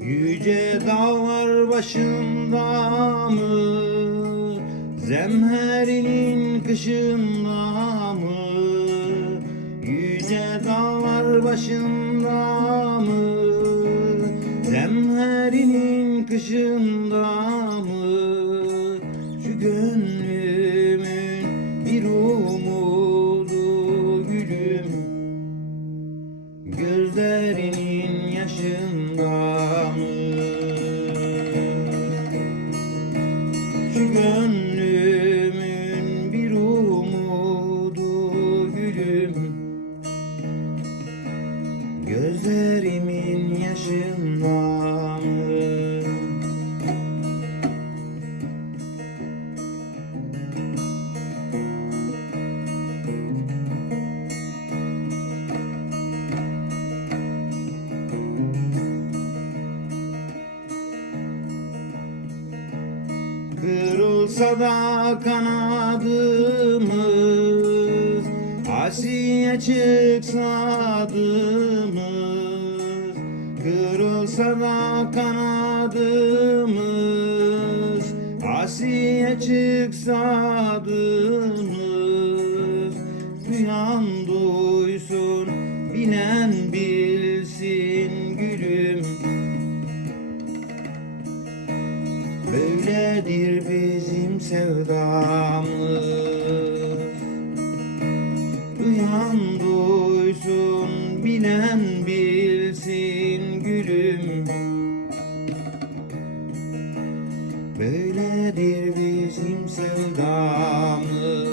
Yüce dağlar başında mı? Zemherinin kışında mı? Yüce dağlar başında mı? Zemherinin kışında mı? Gözlerimin yaşında? Kırılsa da kanadımız Asiye çıksa adımız Da kanadımız Asiye çıksa adımız. Duyan duysun bilen bilsin gülüm. Böyledir bizim sevdamız Böyledir bizim sevdamız.